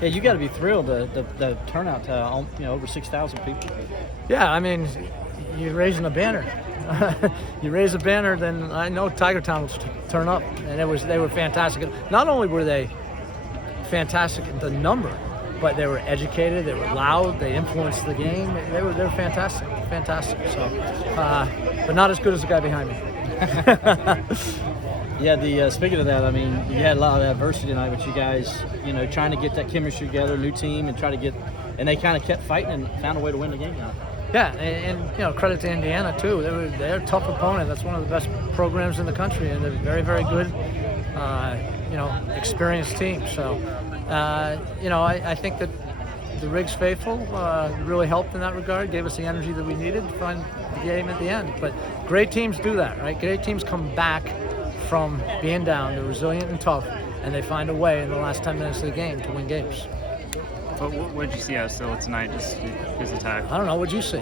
Yeah, you got to be thrilled. The turnout to over 6,000 people. Yeah, I mean, you're raising a banner. You raise a banner, then I know Tiger Town will turn up, and they were fantastic. Not only were they fantastic in the number, but they were educated, they were loud, they influenced the game. They were fantastic. So, but not as good as the guy behind me. Yeah, speaking of that, I mean, you had a lot of adversity tonight with you guys, trying to get that chemistry together, new team, and and they kind of kept fighting and found a way to win the game now. Yeah, and credit to Indiana too. They're a tough opponent. That's one of the best programs in the country, and they're very, very good, experienced team. So, I think that the Riggs faithful really helped in that regard, gave us the energy that we needed to find the game at the end. But great teams do that, right? Great teams come back from being down. They're resilient and tough, and they find a way in the last 10 minutes of the game to win games. What did you see out of Silla tonight, just his attack? I don't know. What'd you see?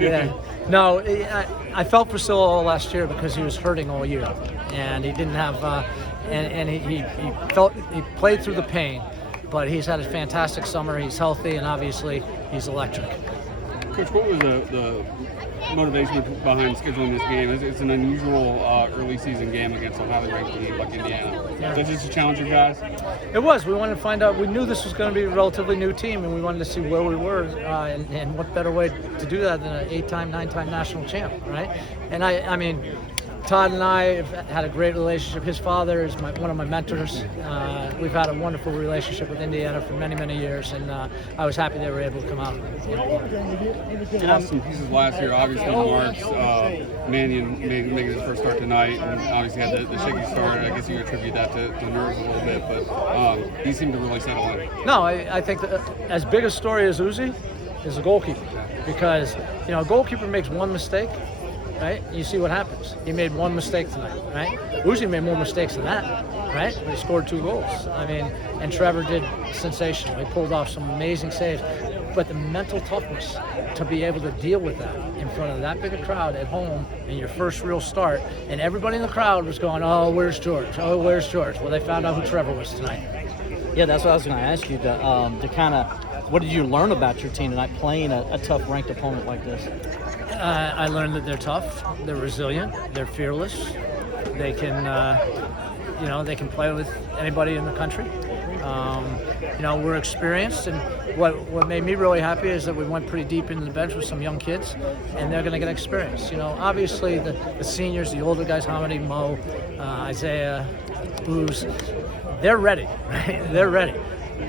Yeah. No, I felt for Silla all last year because he was hurting all year, and he didn't have, and he played through the pain, but he's had a fantastic summer. He's healthy, and obviously he's electric. Coach, what was the motivation behind scheduling this game? It's an unusual early season game against a highly ranked team like Indiana. Yeah. Is this a challenge for you guys? It was. We wanted to find out. We knew this was going to be a relatively new team, and we wanted to see where we were, and what better way to do that than an 8-time, 9-time national champ, right? And I mean, Todd and I have had a great relationship. His father is one of my mentors. We've had a wonderful relationship with Indiana for many, many years, and I was happy they were able to come out. You lost some pieces last year. Obviously, Marks, Mannion making his first start tonight, and obviously had the shaky start. I guess you attribute that to nerves a little bit, but he seemed to really settle in. No, I think that as big a story as Uzi is a goalkeeper, because a goalkeeper makes one mistake. Right? You see what happens. He made one mistake tonight, right? Uzi made more mistakes than that, right? But he scored 2 goals. I mean, and Trevor did sensational. He pulled off some amazing saves. But the mental toughness to be able to deal with that in front of that big a crowd at home in your first real start, and everybody in the crowd was going, "Oh, where's George? Oh, where's George?" Well, they found out who Trevor was tonight. Yeah, that's what I was going to ask you to kind of. What did you learn about your team tonight playing a tough ranked opponent like this? I learned that they're tough, they're resilient, they're fearless. They can, they can play with anybody in the country. We're experienced, and what made me really happy is that we went pretty deep into the bench with some young kids, and they're going to get experience. Obviously the seniors, the older guys, Hamidi, Mo, Isaiah, Booz, they're ready, right? They're ready.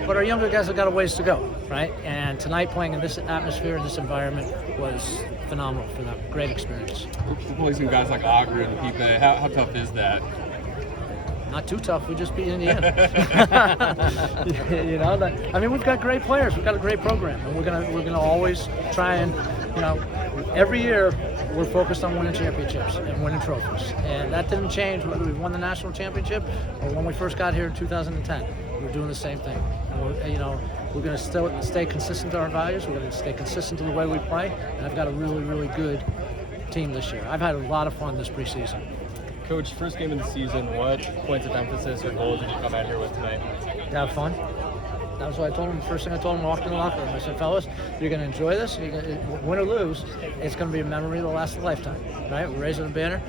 But our younger guys have got a ways to go, right? And tonight playing in this atmosphere, in this environment, was phenomenal for them. Great experience. We're policing guys like Ogren and Pipe. How tough is that? Not too tough. We just beat Indiana. I mean, we've got great players. We've got a great program, and we're gonna always try and, every year we're focused on winning championships and winning trophies, and that didn't change whether we won the national championship or when we first got here in 2010. We're doing the same thing. And we're going to still stay consistent to our values. We're going to stay consistent to the way we play, and I've got a really, really good team this year. I've had a lot of fun this preseason. Coach, first game of the season, what points of emphasis or goals did you come out here with tonight? To have fun. That was what I told him. The first thing I told him, I walked in the locker room. I said, fellas, you're going to enjoy this. Win or lose, it's going to be a memory that'll last a lifetime. Right? We're raising a banner.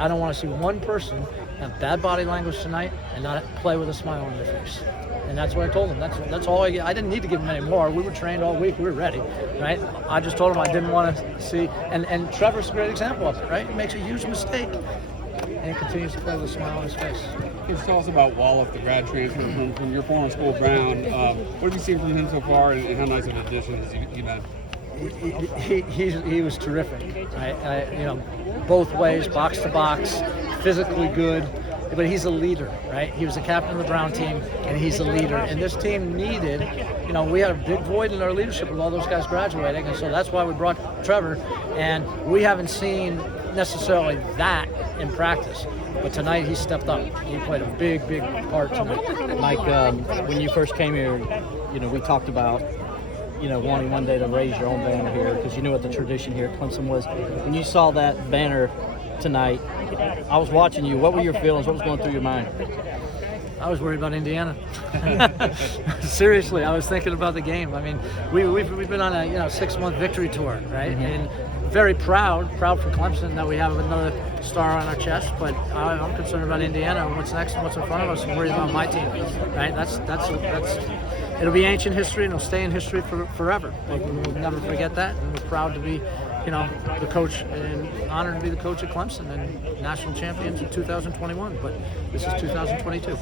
I don't want to see one person have bad body language tonight and not play with a smile on their face. And that's what I told them. That's all I didn't need to give them any more. We were trained all week. We were ready, right? I just told them I didn't want to see. And Trevor's a great example of it, right? He makes a huge mistake and he continues to play with a smile on his face. Can you tell us about Wallach, the grad transfer from your former school, Brown? What have you seen from him so far, and how nice of an addition has he been? He was terrific, right? Both ways, box to box, physically good, but he's a leader, right? He was the captain of the Brown team, and he's a leader. And this team needed, we had a big void in our leadership with all those guys graduating, and so that's why we brought Trevor. And we haven't seen necessarily that in practice, but tonight he stepped up. He played a big, big part tonight. Mike, when you first came here, we talked about wanting one day to raise your own banner here because you knew what the tradition here at Clemson was. When you saw that banner tonight, I was watching you. What were your feelings? What was going through your mind? I was worried about Indiana. Seriously, I was thinking about the game. I mean, we've been on a 6-month victory tour, right? And very proud for Clemson that we have another star on our chest. But I'm concerned about Indiana and what's next and what's in front of us. I'm worried about my team, right? That's it'll be ancient history and it'll stay in history forever. But we'll never forget that, and we're proud to be, the coach, and honored to be the coach at Clemson and national champions in 2021. But this is 2022.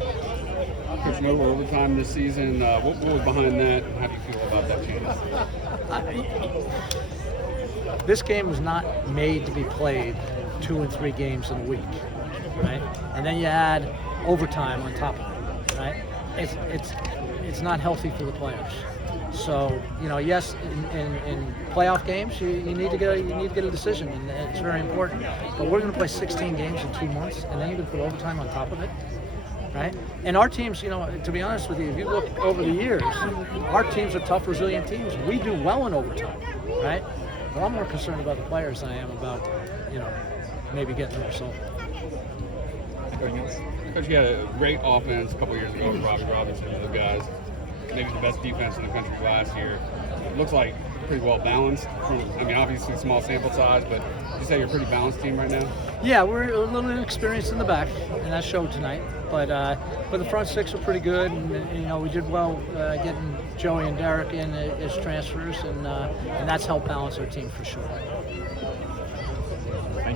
Coach, no overtime this season. What was behind that? How do you feel about that change? This game was not made to be played 2 and 3 games in a week, right? And then you add overtime on top of it, right? It's not healthy for the players. So yes, in playoff games you need to get a decision, and it's very important. But we're going to play 16 games in 2 months, and then you're going to put overtime on top of it, right? And our teams, to be honest with you, if you look over the years, our teams are tough, resilient teams. We do well in overtime, right? But I'm more concerned about the players than I am about maybe getting the result. Coach, you had a great offense a couple years ago with Robbie Robinson and the guys. Maybe the best defense in the country last year. It looks like pretty well balanced. Obviously small sample size, but you say you're a pretty balanced team right now? Yeah, we're a little inexperienced in the back, and that showed tonight. But the front six are pretty good, and we did well getting Joey and Derek in as transfers, and that's helped balance our team for sure.